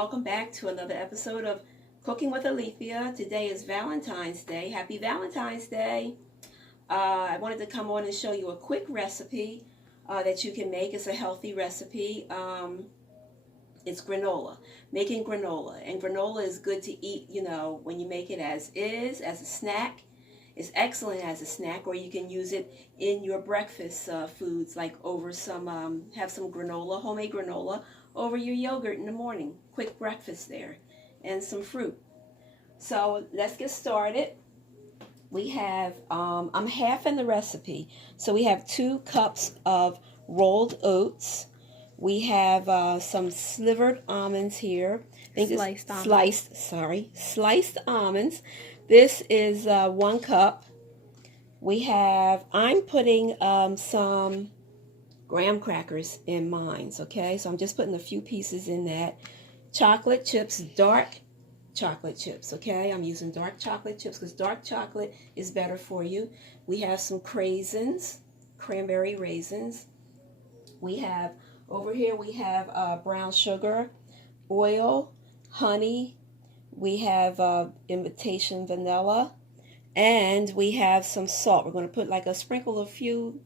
welcome back to another episode of Cooking with Alethia. Today is Valentine's Day. Happy Valentine's Day. I wanted to come on and show you a quick recipe that you can make. It's a healthy recipe. It's granola. Making granola. And granola is good to eat, when you make it as is, as a snack. It's excellent as a snack, or you can use it in your breakfast foods, like over some, have some granola, homemade granola, over your yogurt in the morning. Quick breakfast there. And some fruit. So let's get started. We have, I'm half in the recipe. So we have 2 cups of rolled oats. We have some slivered almonds here. Sliced almonds. This is 1 cup. I'm putting some graham crackers in mine, okay? So I'm just putting a few pieces in that. Chocolate chips, dark chocolate chips, okay? I'm using dark chocolate chips because dark chocolate is better for you. We have some craisins, cranberry raisins. Over here we have brown sugar, oil, honey. We have imitation vanilla, and we have some salt. We're going to put like a few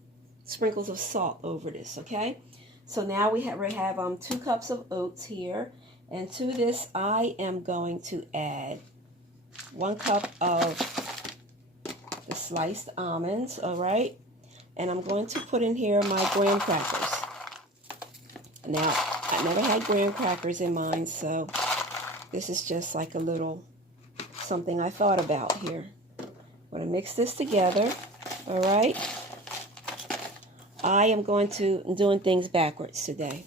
sprinkles of salt over this, okay? So now we have 2 cups of oats here, and to this I am going to add 1 cup of the sliced almonds, all right? And I'm going to put in here my graham crackers. Now, I never had graham crackers in mine, so this is just like a little something I thought about here. I'm going to mix this together, all right? I am doing things backwards today.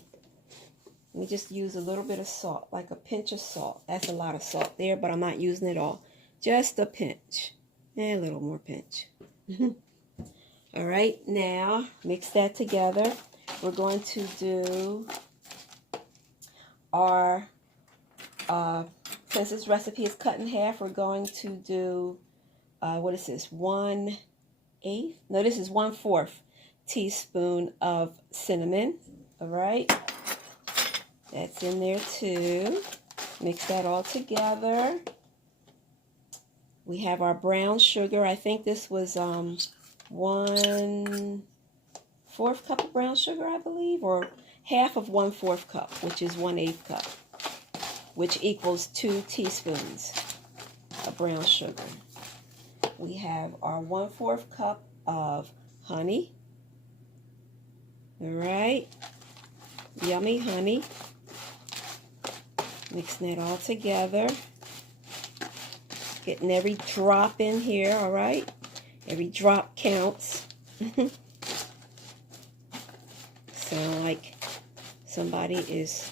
Let me just use a little bit of salt, like a pinch of salt. That's a lot of salt there, but I'm not using it all. Just a pinch. And a little more pinch. All right, now mix that together. We're going to do our, since this recipe is cut in half, we're going to do, what is this, 1/8? No, this is 1/4 teaspoon of cinnamon, all right? That's in there too. Mix that all together. We have our brown sugar. I think this was 1/4 cup of brown sugar, I believe, or half of 1/4 cup, which is 1/8 cup, which equals 2 teaspoons of brown sugar. We have our 1/4 cup of honey. All right, yummy honey. Mixing it all together. Getting every drop in here, all right? Every drop counts. Sound like somebody is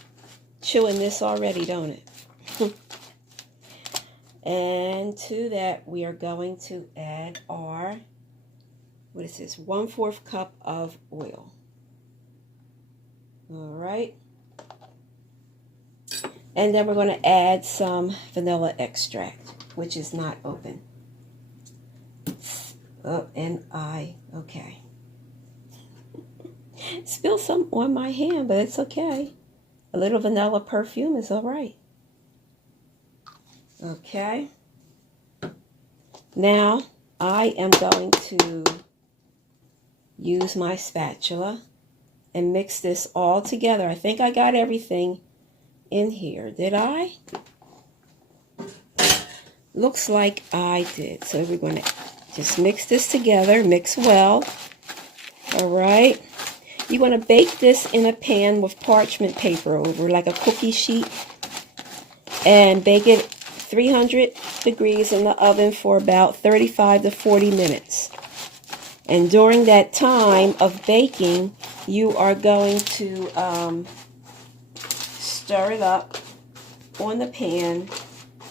chewing this already, don't it? And to that, we are going to add our, what is this, 1/4 cup of oil. All right. And then we're going to add some vanilla extract, which is not open. Oh, okay. Spilled some on my hand, but it's okay. A little vanilla perfume is all right. Okay. Now, I am going to use my spatula and mix this all together. I think I got everything in here. Did I? Looks like I did. So we're going to just mix this together. Mix well. All right. You want to bake this in a pan with parchment paper over, like a cookie sheet, and bake it 300 degrees in the oven for about 35 to 40 minutes. And during that time of baking, you are going to stir it up on the pan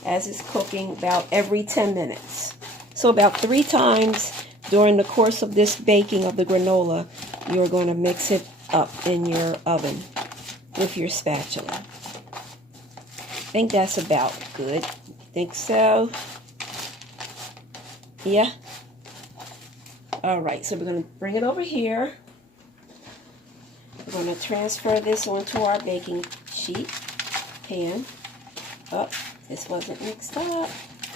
as it's cooking about every 10 minutes. So about 3 times during the course of this baking of the granola, you're going to mix it up in your oven with your spatula. I think that's about good. Think so? Yeah? Alright, so we're going to bring it over here. We're going to transfer this onto our baking sheet pan. Oh, this wasn't mixed up.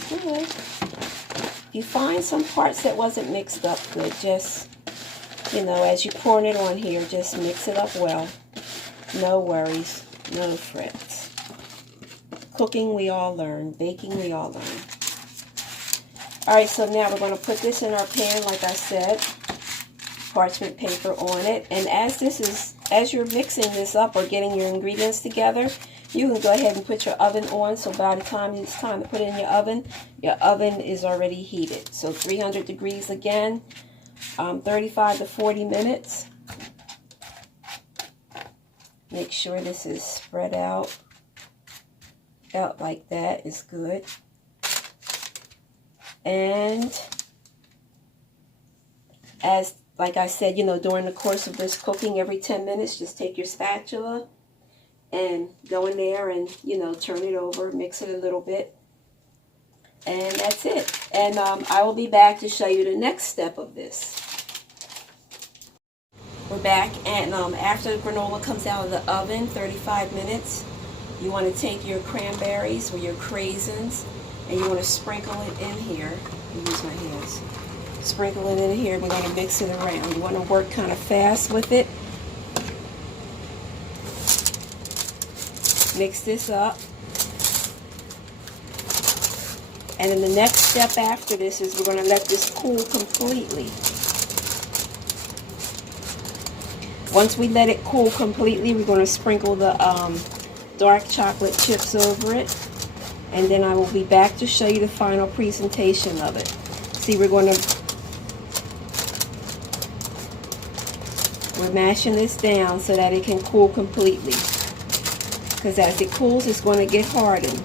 Good. If you find some parts that wasn't mixed up good, just, you know, as you're pouring it on here, just mix it up well. No worries, no frets. Cooking, we all learn. Baking, we all learn. Alright, so now we're going to put this in our pan, like I said. Parchment paper on it. And as you're mixing this up or getting your ingredients together, you can go ahead and put your oven on. So by the time it's time to put it in your oven is already heated. So 300 degrees again, 35 to 40 minutes. Make sure this is spread out like that is good. And like I said, you know, during the course of this cooking, every 10 minutes, just take your spatula and go in there and, you know, turn it over, mix it a little bit. And that's it. And I will be back to show you the next step of this. We're back, and after the granola comes out of the oven, 35 minutes, you want to take your cranberries or your craisins, and you want to sprinkle it in here. Use my hands. Sprinkle it in here. We're going to mix it around. You want to work kind of fast with it. Mix this up. And then the next step after this is we're going to let this cool completely. Once we let it cool completely, we're going to sprinkle the dark chocolate chips over it. And then I will be back to show you the final presentation of it. See, we're mashing this down so that it can cool completely. Because as it cools, it's going to get hardened.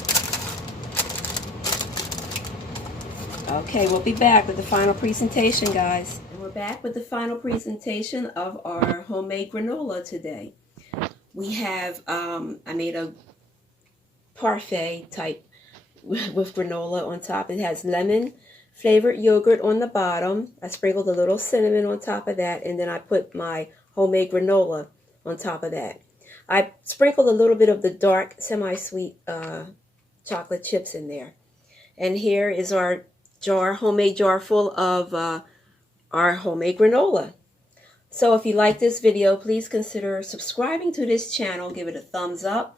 Okay, we'll be back with the final presentation, guys. And we're back with the final presentation of our homemade granola today. We have, I made a parfait type with granola on top. It has lemon flavored yogurt on the bottom. I sprinkled a little cinnamon on top of that, and then I put my homemade granola on top of that. I sprinkled a little bit of the dark semi-sweet chocolate chips in there. And here is our homemade jar full of our homemade granola. So if you like this video, please consider subscribing to this channel, give it a thumbs up,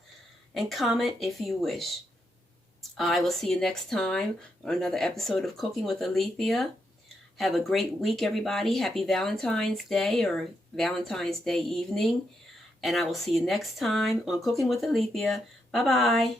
and comment if you wish. I will see you next time on another episode of Cooking with Alethia. Have a great week, everybody. Happy Valentine's Day or Valentine's Day evening. And I will see you next time on Cooking with Alethia. Bye-bye.